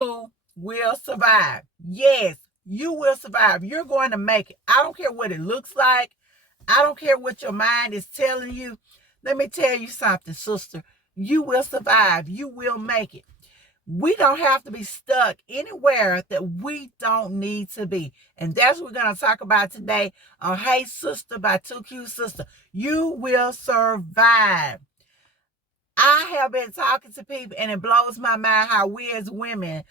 You will survive. Yes, you will survive. You're going to make it. I don't care what it looks like. I don't care what your mind is telling you. Let me tell you something, sister. You will survive. You will make it. We don't have to be stuck anywhere that we don't need to be. And that's what we're going to talk about today on Hey Sister by 2Q Sister. You will survive. I have been talking to people, and it blows my mind how we as women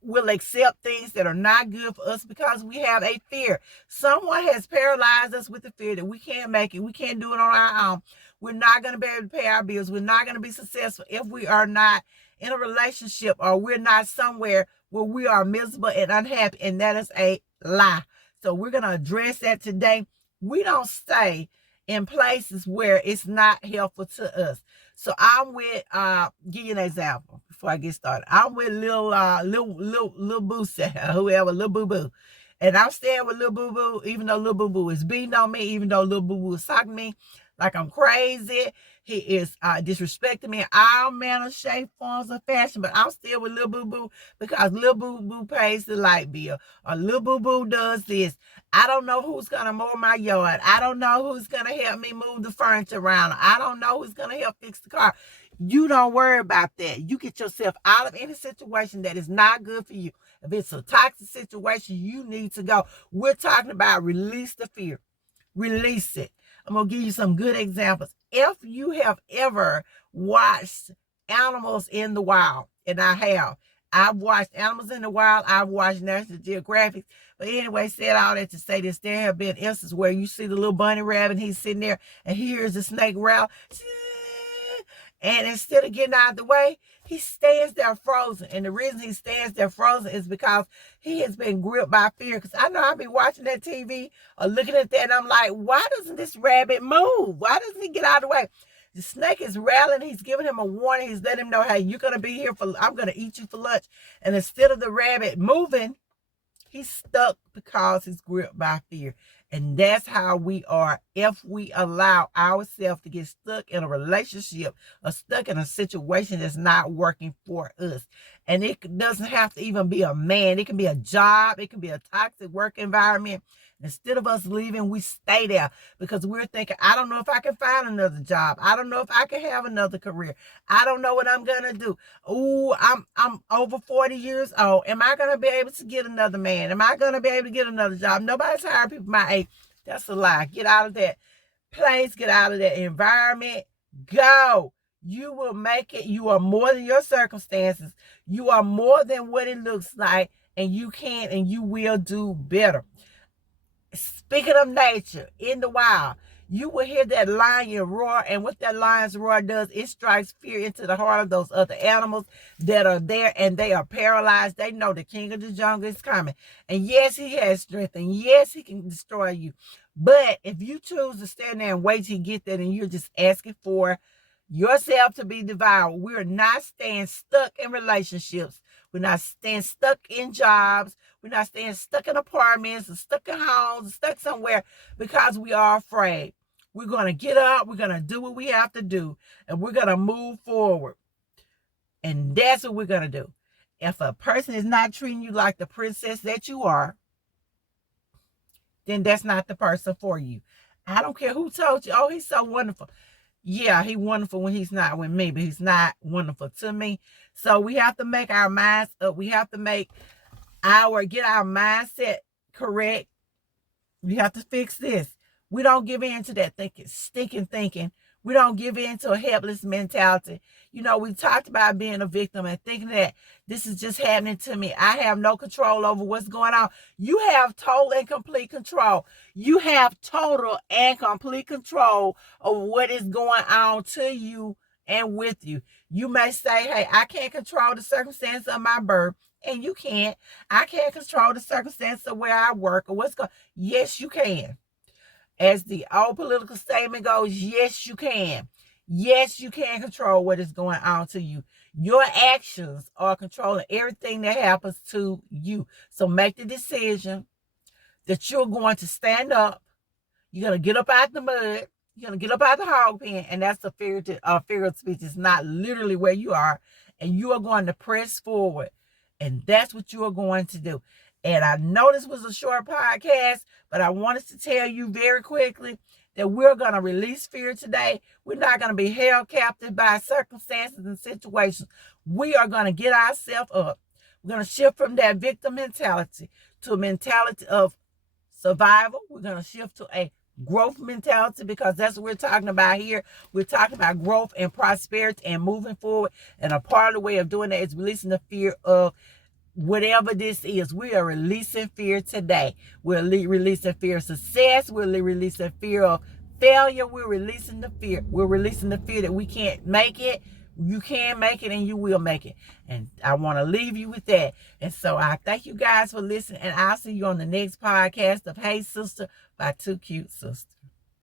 will accept things that are not good for us because we have a fear. Someone has paralyzed us with the fear that we can't make it. We can't do it on our own. We're not going to be able to pay our bills. We're not going to be successful if we are not in a relationship, or we're not somewhere where we are miserable and unhappy. And that is a lie. So we're going to address that today. We don't stay in places where it's not helpful to us. So I'm with, give you an example before I get started. I'm with Lil Boo, whoever, Lil Boo Boo. And I'm staying with Lil Boo Boo, even though Lil Boo Boo is beating on me, even though Lil Boo Boo is talking me like I'm crazy. He is disrespecting me in all manner, shape, forms, of fashion. But I'm still with Lil Boo Boo because Lil Boo Boo pays the light bill. Or Lil Boo Boo does this. I don't know who's going to mow my yard. I don't know who's going to help me move the furniture around. I don't know who's going to help fix the car. You don't worry about that. You get yourself out of any situation that is not good for you. If it's a toxic situation, you need to go. We're talking about release the fear. Release it. I'm going to give you some good examples. If you have ever watched animals in the wild, and I have, I've watched Animals in the Wild, I've watched National Geographic, but anyway, said all that to say this, there have been instances where you see the little bunny rabbit, he's sitting there, and he hears the snake growl, and instead of getting out of the way, he stands there frozen. And the reason he stands there frozen is because he has been gripped by fear. Because I know I'll be watching that TV or looking at that, and I'm like, why doesn't this rabbit move? Why doesn't he get out of the way? The snake is rattling. He's giving him a warning. He's letting him know, hey, you're going to be here I'm going to eat you for lunch. And instead of the rabbit moving, he's stuck because he's gripped by fear. And that's how we are if we allow ourselves to get stuck in a relationship or stuck in a situation that's not working for us. And it doesn't have to even be a man. It can be a job. It can be a toxic work environment. Instead of us leaving, we stay there because we're thinking, I don't know if I can find another job. I don't know if I can have another career. I don't know what I'm going to do. Ooh, I'm over 40 years old. Am I going to be able to get another man? Am I going to be able to get another job? Nobody's hiring people my age. That's a lie. Get out of that place. Get out of that environment. Go. You will make it. You are more than your circumstances. You are more than what it looks like. And you can and you will do better. Speaking of nature, in the wild, you will hear that lion roar, and what that lion's roar does, it strikes fear into the heart of those other animals that are there, and they are paralyzed. They know the king of the jungle is coming. And yes, he has strength, and yes, he can destroy you. But if you choose to stand there and wait till you get there, and you're just asking for yourself to be devoured, we're not staying stuck in relationships. We're not staying stuck in jobs. We're not staying stuck in apartments or stuck in homes, or stuck somewhere because we are afraid. We're going to get up. We're going to do what we have to do. And we're going to move forward. And that's what we're going to do. If a person is not treating you like the princess that you are, then that's not the person for you. I don't care who told you, oh, he's so wonderful. Yeah, he's wonderful when he's not with me, but he's not wonderful to me. So we have to make our minds up. We have to get our mindset correct. We have to fix this. We don't give in to that stinking thinking. We don't give in to a helpless mentality. You know, we talked about being a victim and thinking that this is just happening to me. I have no control over what's going on. You have total and complete control. You have total and complete control of what is going on to you and with you. You may say, hey, I can't control the circumstance of my birth. And you can't. I can't control the circumstance of where I work or what's going on. Yes, you can. As the old political statement goes, yes, you can. Yes, you can control what is going on to you. Your actions are controlling everything that happens to you. So make the decision that you're going to stand up. You're going to get up out the mud. You're going to get up out the hog pen. And that's a figure of speech. It's not literally where you are. And you are going to press forward. And that's what you are going to do. And I know this was a short podcast, but I wanted to tell you very quickly that we're going to release fear today. We're not going to be held captive by circumstances and situations. We are going to get ourselves up. We're going to shift from that victim mentality to a mentality of survival. We're going to shift to a growth mentality, because that's what we're talking about here. We're talking about growth and prosperity and moving forward. And a part of the way of doing that is releasing the fear of whatever this is. We are releasing fear today. We're releasing fear of success. We're releasing fear of failure. We're releasing the fear. We're releasing the fear that we can't make it. You can make it and you will make it. And I want to leave you with that. And so I thank you guys for listening. And I'll see you on the next podcast of Hey Sister by Two Cute Sisters.